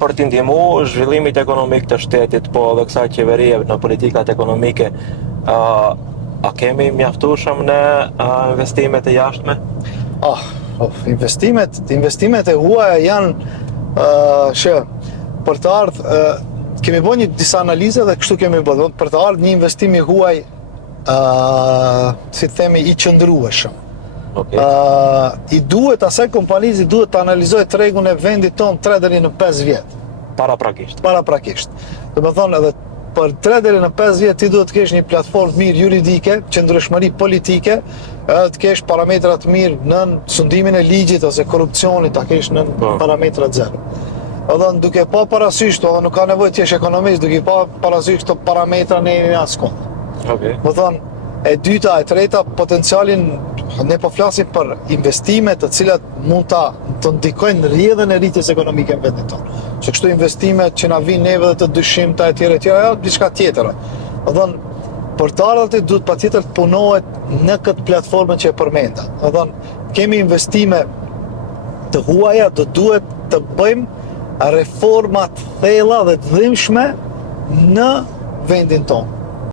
Për t'i ndihmu zhvillimit ekonomik të shtetit, po edhe kësaj qeverie në politikat ekonomike, a kemi mjaftueshëm në investimet e jashtme? Investimet e huaja janë që për të ardhur kemi bërë disa analize dhe kështu kemi bërë. Për të ardhur një investim i huaj si themi i qëndrueshëm. Okay. I duhet asaj kompanisë duhet të analizojë tregun e vendit tonë 3 deri në 5 vjet. Paraprakisht. Do të thonë edhe për 3 deri në 5 vjet ti duhet të kesh një platformë mirë juridike, qëndrueshmëri politike, edhe të kesh parametra të mirë në sundimin e ligjit ose korrupsionit, ta kesh në parametra zero. Edhe duke pa parasysh, edhe nuk ka nevojë të jesh ekonomist, duke pa parasysh këto parametra në askund. Okay. Do thonë, e dyta, e treta, potencialin, ne po flasim për investime të cilat mund të ndikojnë rrjedhën e rritjes ekonomike në vendin tonë. Që kështu investime që na vinë neve dhe të dyshimta e tjera, ja, diçka tjetër. Do thonë, për të ardhur duhet patjetër të punohet në këtë platformë që e përmenda. Do thonë, kemi investime të huaja, do duhet të bëjmë reforma të thella dhe të dhimbshme në vendin tonë.